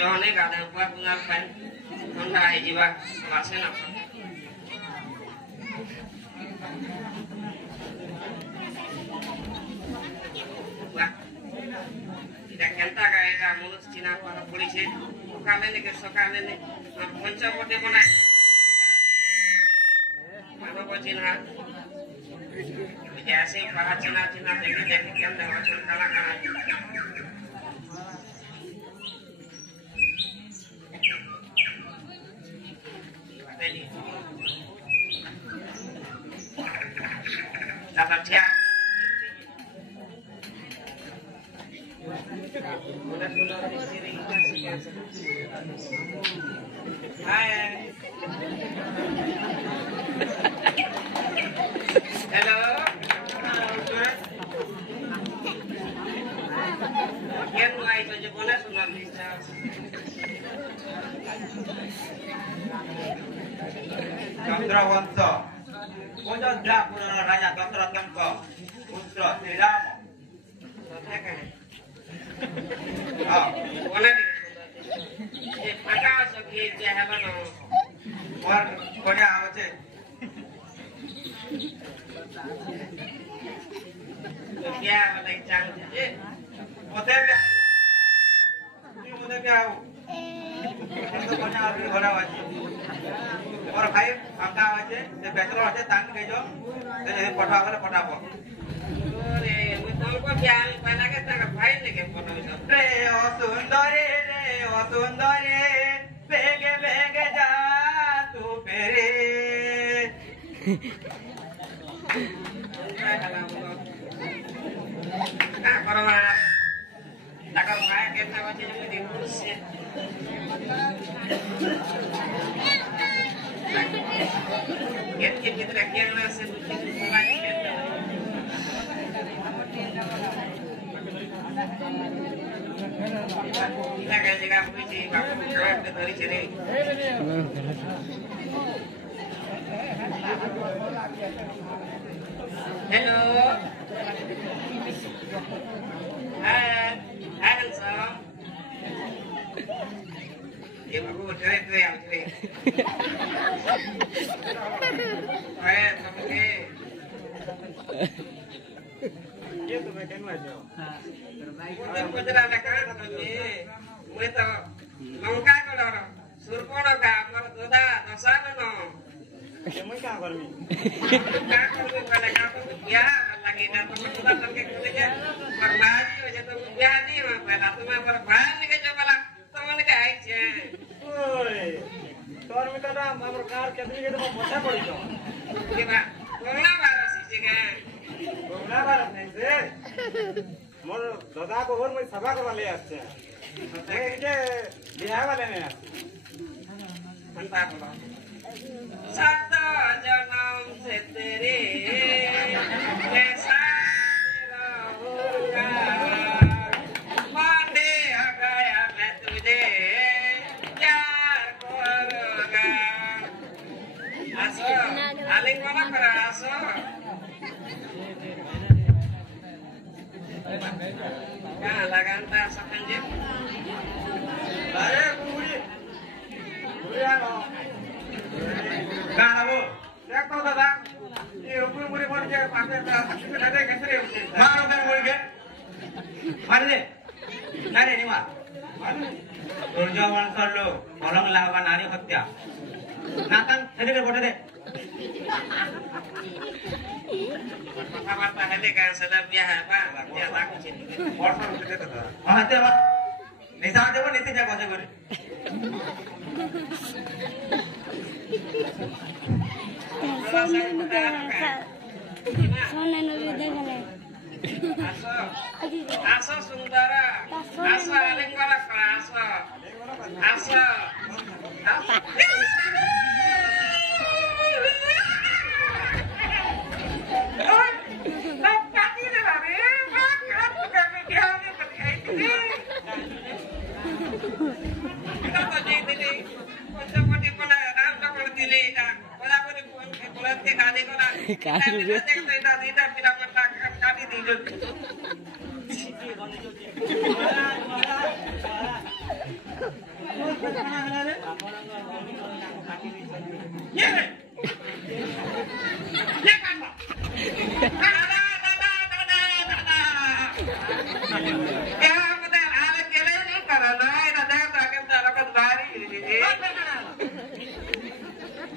Jone gak ada buat ngapain? Honda hiji bah, laksana. Wah, tidak kenta kayak mulut Cina para polisi. Kalian nih kesokan ini, mencoba dia mana? Mana kau Cina? Biasa para Cina jadi yang dengan kalah. Dapat siap. Hai. Hello. Yang mulai saja boleh sudah bisa. Chandrawanto. Konon Dracula Raja Chandrawanto. Putra Sriram. Oh, boleh nih. Maka sekian jahat no. War, konya apa sih? Kia boleh canggih. Hotel ya. Ini hotel ya. Itu konya apa orang wajib. Orang kaya, angka aja, sebetulnya aja tanggung kejo, jadi foto apa apa. Betul kok yang mana kita ngapain nih foto itu? Reo sundari, bege jatuh pere. Nah, kalau mana? Tak kau kaya kita macam ni di kursi. Kita dah kian lah sebut lagi kita. Kita kan juga puji kamu kerap dari sini. Hello. Hai, handsome. Dia aku tu yang sini. Hai, kamu ke? Dia tu macam mana? Kau tidak ada kerana tu ni. Mereka mangkak kau dah. Surpona kau, mana tu dah, dasar no. Kamu kau kerja. Kau kerja pada kau kerja, lagi dah tu sudah terkek kerja. Berlari macam tu kerja ni, pada tu mah berbalik kerja malah. Teman kau je. Oi, tuan minta dah, amar kar kerja ni kita mau macam boleh tu. Kita, mana baru sih kan? Mana baru ni sih? मोर दादा को और मैं सभा को वाले आते हैं मैं के बिहार वाले ने संता को सात जन्म से तेरे ऐसा होगा माने आ गया मैं तुझे क्या करूँगा आसो आलिंग वाला करा आसो कहाँ लगाता सकंजे अरे बुढ़ी बुढ़िया लो कहाँ वो देखो दादा ये ऊपर मुझे बोल के पासे दादा कैसे रे मारो कर बोल के मार दे नारे नहीं मार दुर्जोवन कर लो मलंग लावा नारी हत्या नातन हेले के बोटे दे apa hati kan sedap dia apa dia takut sih orang itu kata ah itu apa nisa aja pun nisa jago jago aso sundara aso aling kolak aso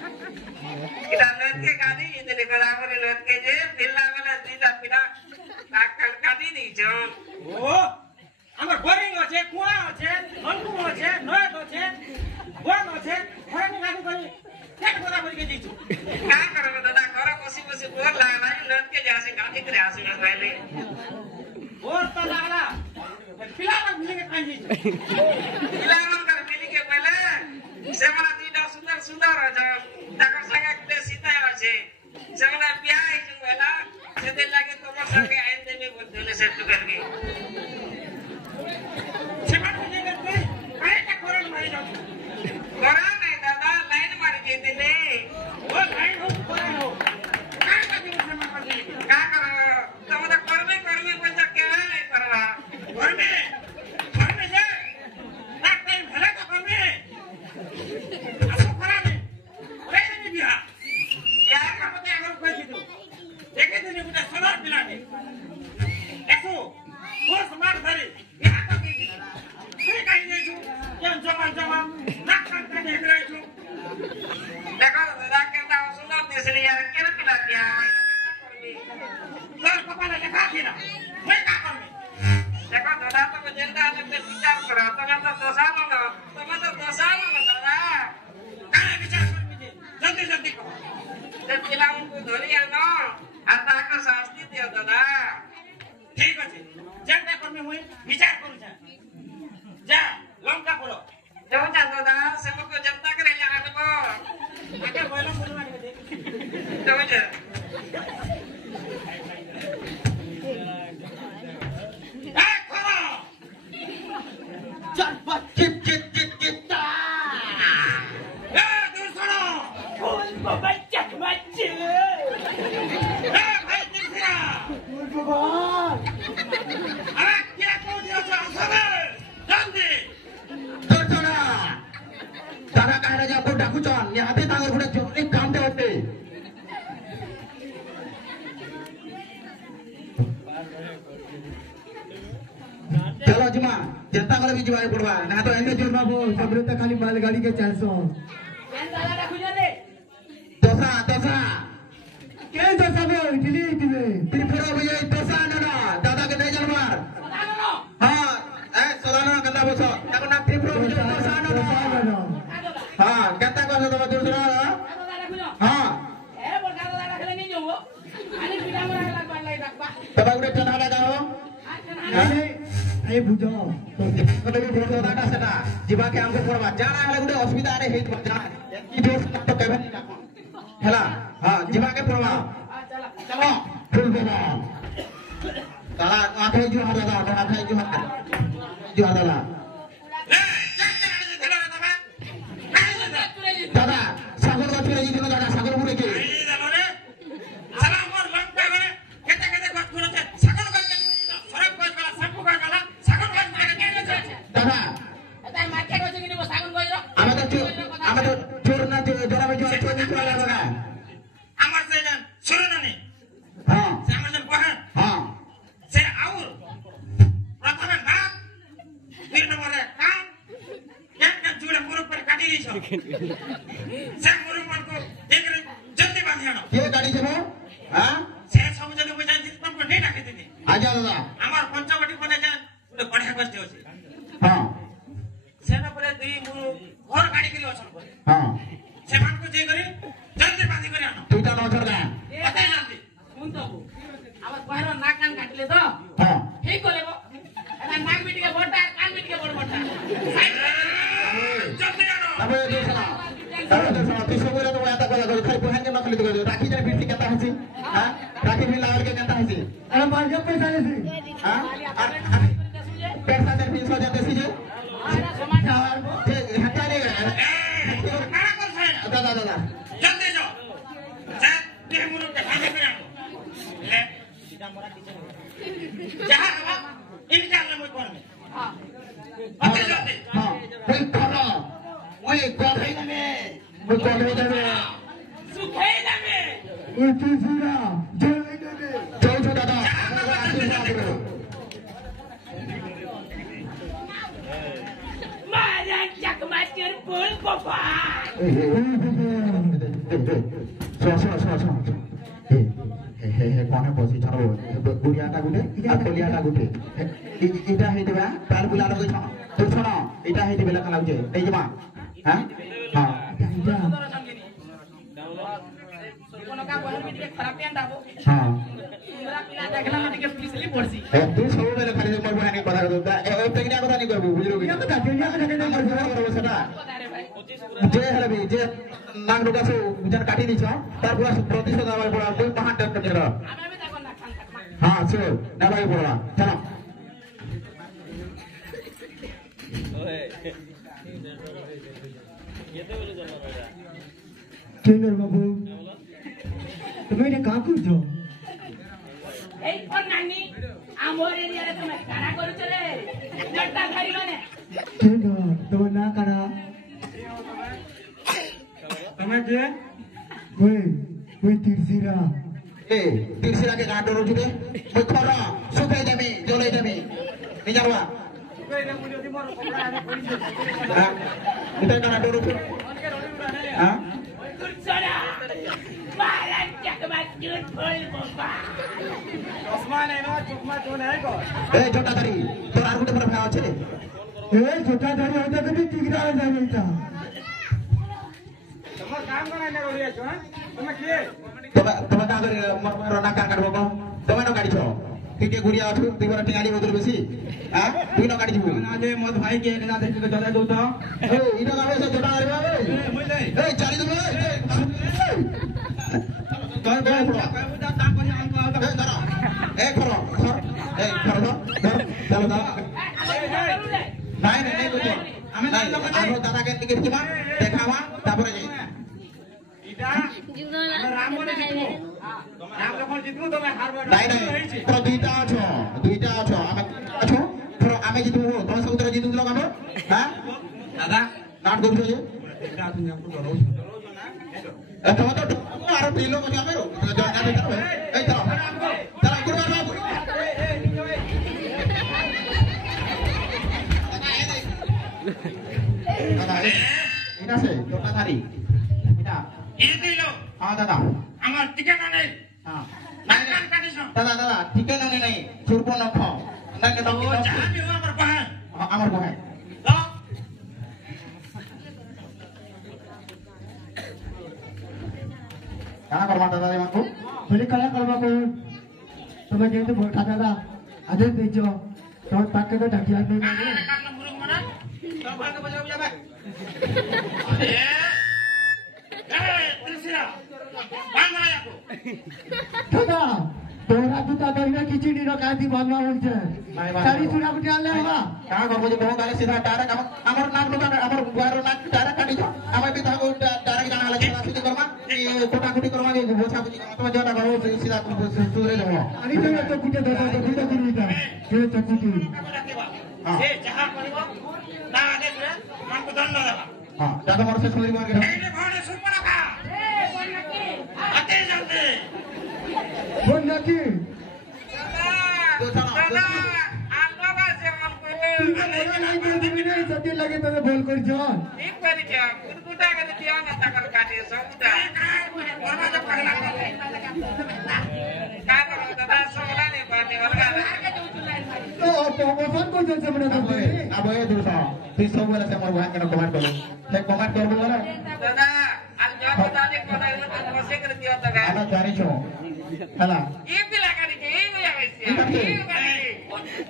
kita lihat ke kali ini di kalau aku lihat ke je bila bila tidak tidak takkan kali ni jom oh আমার boring আছে কুয়া আছে নলকূপ আছে নয় আছে বন আছে ঘরে কাজ করি এক কথা বলি কে দিছু क्या करो दादा घरे बसी बसी बोर लागला लिhat के जासे गाड़ी करे आसे ना पहले बोर तो लागला पिलावा मिले के खाई दिछू पिलावन कर मिली के पहले से मला तीटा सुंदर सुंदर আছে তাকর সঙ্গে কে सीता আছে সেগুলা বিয়া হইছে বলা সেদিন লাগে তোমার সঙ্গে আইন দেবে বলতে সে তো করবি সেমান মিলে কে আরেকটা করন মারি দাও করা নাই দাদা লাইন মারি দিতে ও লাইন হোক করে হোক কাজ কাজ সেমান করে क्या करो तुम्हारा कर्मी कर्मी बच्चा क्या है करवा করবে করবে যে রাত টাইম ভেলা তো করবে আসো করাবে ওরে নি বিয়া क्या আমাকে আগর কইছি তো দেখে দিনে বুটা সোনার পিলাতে দেখো ও সমাজ ধরে ইয়া তো কি তুই কাই নেছু কেন জমা জমা নাক কান কানে হেরাইছু देखो दादा कहता हूँ सुनो तीसरी यार क्या पिला दिया তোর কপালে লেখা কি না তুই কা করবে देखो दादा तो जिंदा है तो विचार करो तुम्हें तो दोसानो ना दादा কানে বিচার করবি যে জলদি জলদি কর जब पिलाऊं को धोलिया नो आता को शास्ति दियो दादा ঠিক আছে যেটা করবে মুই বিচার করু যা লঙ্কা পড়ো जो जा दादा सबको जनता करे यहाँ पे আগে বইলো বলবা দে जो जा এই করো চটপট চিপ চিপ চিপ চিপ তা তুই শোনো ওই বাবা চাক মারছে ভাই দেখছিরা ওই বাবা আরে কি কও দিছো আসলে জলদি তোর তোরা তারা কাহিনা যা কোটা কুচন ইহাতে তাগর গুড়ে জলদি কাম দে হতে चलो जुमा जनता को भी जुआई पड़वा ना तो एने जुर्मा को सबरे तो खाली मालगाड़ी के 400 केन दादा रा खुजले दोसा दोसा केन दोसा बे इडली इडली त्रिपुरा भैया दोसा ना दादा के दे जल मार हां ए सदाना कदा बसो ताको ना त्रिपुरा भैया दोसा ना हां कता को तो दूर दूर हां ए बड़का दादा खेले नहीं जो आनी पिटा मरा खेला पाल लाई रखबा तब गुडे चना जाओ आए बुझो तो कबे भी भोट दादा सेटा जीवा के हमको पड़वा जाना है गुडे असुविधा रे हेत जा की जोर तो केबे नहीं राखो हेला हां जीवा के पड़वा चलो चलो फुल देना ताला आखे जो दादा आखे जो दादा दादा सागर का चुरे जी दादा सागर बुरे के गाड़ी से वो हां से सब जने मुई जानि तुमको नहीं डाके दिनी आजा दादा আমার পঞ্চবটি কোনে যান ওটা বড়িয়া কষ্ট আছে हां সেনা পরে দুই মু ঘর গাড়ি গলি অছন করে हां সেমানকো যে করে জলদি বাঁধি করে আনো তুইটা নজর দা কত জলদি শুন তো আবার কহর নাক কান কাটলে তো हां ঠিক করে বো এটা নাক মিটিকে বড়টা কান মিটিকে বড় বড়টা জলদি আনো তবে দেখনা তবে দেখনা তুই সবরে তো এটা করা করে খাই পহাঙ্গে না খালি তো রাখি জানি বিটি কেতা হইছে हां রাখি भी लागल के केता हसी अरे मार के पैसा लेसी हां पैसा दे 300 जाते सी जे আরে সমাজ हटा रे কারা করছে दादा दादा জলদি যাও যা দেহ মুরু কে ভাগে করে আনো ले এটা মোরা কিছু যাহা হবা ইনকা আমরা মই করবে হ্যাঁ কত জলদি हां कोई करो ओए कोई में वो कोई में সুখাই যাবে ओए तीसरा जल्दी दे जाओ जाओ दादा মারা চাকমাচের ফুল বাবা कौन बसी छो गुड़ियाटा गुटे आ खोलियाटा गुटे इटा हेदिबा पाल बुला लगे छ तू छन इटा हेदिबे लखा लागजे नै जमा हां हां इटा কোনকা বহন মিটিকে খারাপ পেন দাবো हां তোরা পিলা দেখলা মিটিকে পিছলি পড়ছি तू सब बेले खाली मोर बहाने कथा कहता ए पेगना कथा नहीं करबो बुझलो कि कथा केना कथा नहीं करबो सेटा আরে ভাই जे हरबी जे नाग रुका से जन काटी दी छ तार पूरा प्रतिशत आवे पड़ा कोई पाहाड़ टक टक रहा আমি দেখো না খান কাকমা हां चल ना भाई पड़ा चलो केनर बाबू তুমি এটা কাম করছো এই কোন নানি আমর এরিয়ারে তুমি কারা করছ রে জট্টা ধরিল নে কেনর তোমার না কারা তুমি কে ওই তিরসিরা এ তিরসিরা के गांड रोज दे ओई खरा सुखाई जाबे जलाई जाबे নি যাবা সুখাই না মুলি ওদি মোর কপড়া আমি কইছি হ্যাঁ এটা গাंड रोज হ্যাঁ কুরছরা মারা চাকমাচের ফুল বাবা ওসমান এনো চুকমা তো নাই গো ए छोटा दाढ़ी তোর আর গুটে পরে ভাই আছে ए छोटा दाढ़ी হইতা কবি টিগরা হয়ে যাবে এটা তোমার কাম করা না রইয়া છો তুমি কি তোমার কাম করে মোর না কাম করবো তুমি না গাড়ি ছো তুই কে গুড়িয়া আছো তুই বড় টিঙাড়ি বদল বেশি হ্যাঁ তুই না গাড়ি দিব না দে মত ভাই কে একলা দেখি তো চলে দউ তো এ ইটা গাবে সে छोटा দাড়ি বাবে মই নাই এ চালি দে তোর বড় বড় কাম করে আমকো আও এ ধর এ খরো এ খরো ধর চলো দাও নাই নাই নাই কইছো আমি নাই আরো দাদা কে টিকিট কিবা দেখাবা তারপরে যাই এটা রাম বলে জিতবো রাম যখন জিতবো তুমি হারবে নাই নাই তো দুইটা আছো আমি আছো ধরো আমি জিতবো তুমি সৌতরে জিতু দিলো কাম হ্যাঁ দাদা নাট করছো যে এটা তুমি আমকো ডরো না এ তুমি তো আর দিলো কই আমি জনা দে তার এই চলো চলো কুরবান বাবু দাদা এটা সে ছোটা ধারি এটা এই দিলো হ্যাঁ দাদা আমার ঠিকানা নেই হ্যাঁ নাকান কাটিছ দাদা দাদা ঠিকানা নেই চুরপো নখ নাকে ও জানি আমার বাহান আমার বহে তো কানা করবা দাদা এমানকু বলি কানা করবা কো তুমি যেহেতু ভোটা দাদা আদেশ দিছ তোমার পাকে তো ডাকি আসবে না আরে কাটলা মুরুং মারা তো ভাগে বজাও যাবে এ ত্রিশিরা বাংলা ইয়াকো দাদা তোরা দুটা দরিয়া খিচুড়ি রকাতি বাংলা বলছে চারি চুড়া কুটি আনলে বাবা কানা করবো যে বহু গালে সিধা ডাইরেক্ট আমার নাক দুটা আমার গুয়ার নাক ডাইরেক্ট কাটি যাও আমি বি তাহলে ডাইরেক্ট জানা লাগে সিধা করবা কোটা কুটি করবা যে বোঝা বুঝি তোমার যেটা করো সিধা সুরে দেবো আমি তো তো কুটে দেবো তো কুটে কুটি দিতা কে তো কুটি সে যাহা করিব তা দেখবে মানকো দণ্ড দেবা হ্যাঁ দাদা মোর সে সুরি মার গেল এই যে ঘরে সুপ রাখা এ কোন নাকি আতে জলদি কোন নাকি দাদা দাদা আলো বাজে মন করে सती लगे तो बोल कर जोन एक बार क्या गुटा कर दिया ना तकर काटे समुदा वरना जब पगला का करो दादा सोला ने पाने वाला तो ओसन को जो समझ ना अब ये दूसरा फिर सब वाला से मोर के कमेंट करो है कमेंट कर बोला दादा आज जब बताने को ना तो कोसे कर दिया दादा आना जानी छो हला ये पिला करी के ये या वैसे ये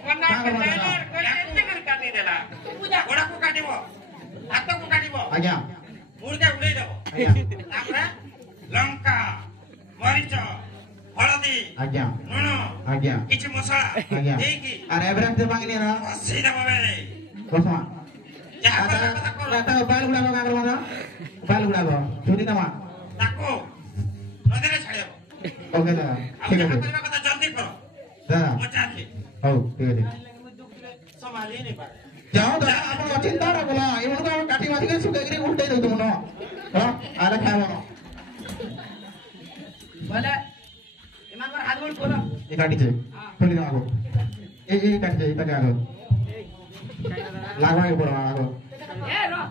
वरना के पहले कोई ऐसे कर काटी देला पूजा गोड़ा को काटिबो हाथ को काटिबो आज्ञा मुर्गा उड़ाई देबो तापरे लंका मरीच हळदी आज्ञा नुन आज्ञा किछि मसला आज्ञा देकी अरे एवरेज से मांगनी ना सीधा बाबे कोसमा जहा पता करो आता बाल गुड़ा लगा कर माना बाल गुड़ा गो छुरी ना मा ताको नदीरे छाड़ियो ओके दादा अब ठीक है जहा करबा कथा जल्दी करो दादा मचा के हो ठीक है संभाली नहीं पारे जाओ दादा आपण चिंता ना बोला ये तो काटी मासी के सुकेगरी उल्टे दो तुम न हां आला खाओ बोले इमान पर हाथ बोल बोलो ये काटी छे खोली ना आगो ए काटी छे इता आगो लागवा के पड़ो आगो ए रो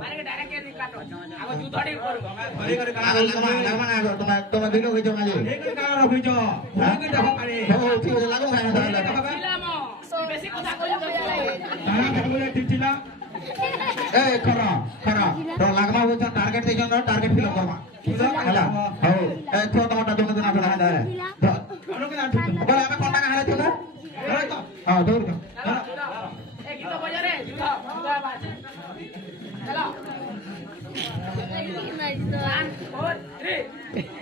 मारे के डायरेक्ट के काटो आगो जुतड़ी करू भरी करे आगो लागवा ना आगो तुम वीडियो के जो आजे एक का रखी जो के देखो पारे हो ठीक है लागो खाना दादा पिलामो बेसी কথা কইলো ताना बोले टिटिला ए खरा तो लागवा हो टारगेट से जो टारगेट फिल करवा हला हो ए तो टमाटर दोनों दिन आना है अनु के आठ बोले हमें कोंटा कहां है तो हां दूर एक गीत बजा रे जुदा आवाज चलो 1 2 3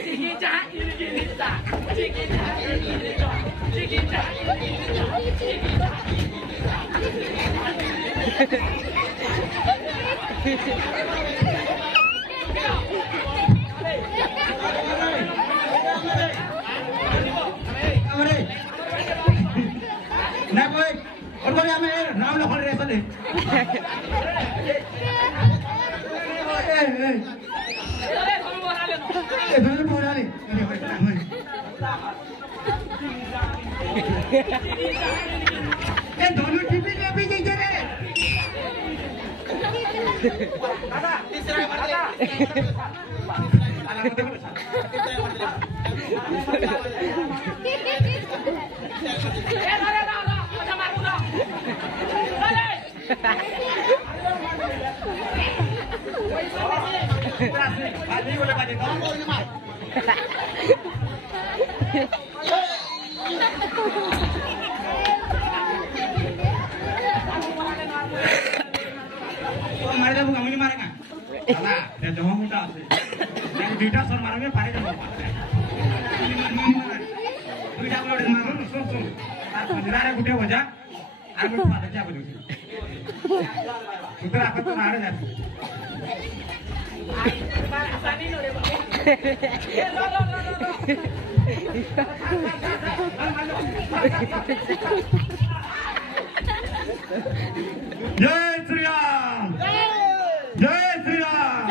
चिकी चा चिकी चा चिकी चा चिकी चा चिकी चा अरे ना कोई और बोले हमें नाम लिखो रे चले ए दोनों बोला ले ए दोनों टीवी ले भी जाइए रे दादा तीसरा मार दे मारे दबो कमी मारेगा ना ये जमा मोटा আছে मैं दुटा सर मारबे पारे दबो दुटा ब्लड मारो सुन सुन আর পজরারে গুটে বজা আর মই পালে যা বজুছি উতরা কত মারে যাচ্ছে পানি নরে এ লো লো লো লো जय श्री राम जय श्री राम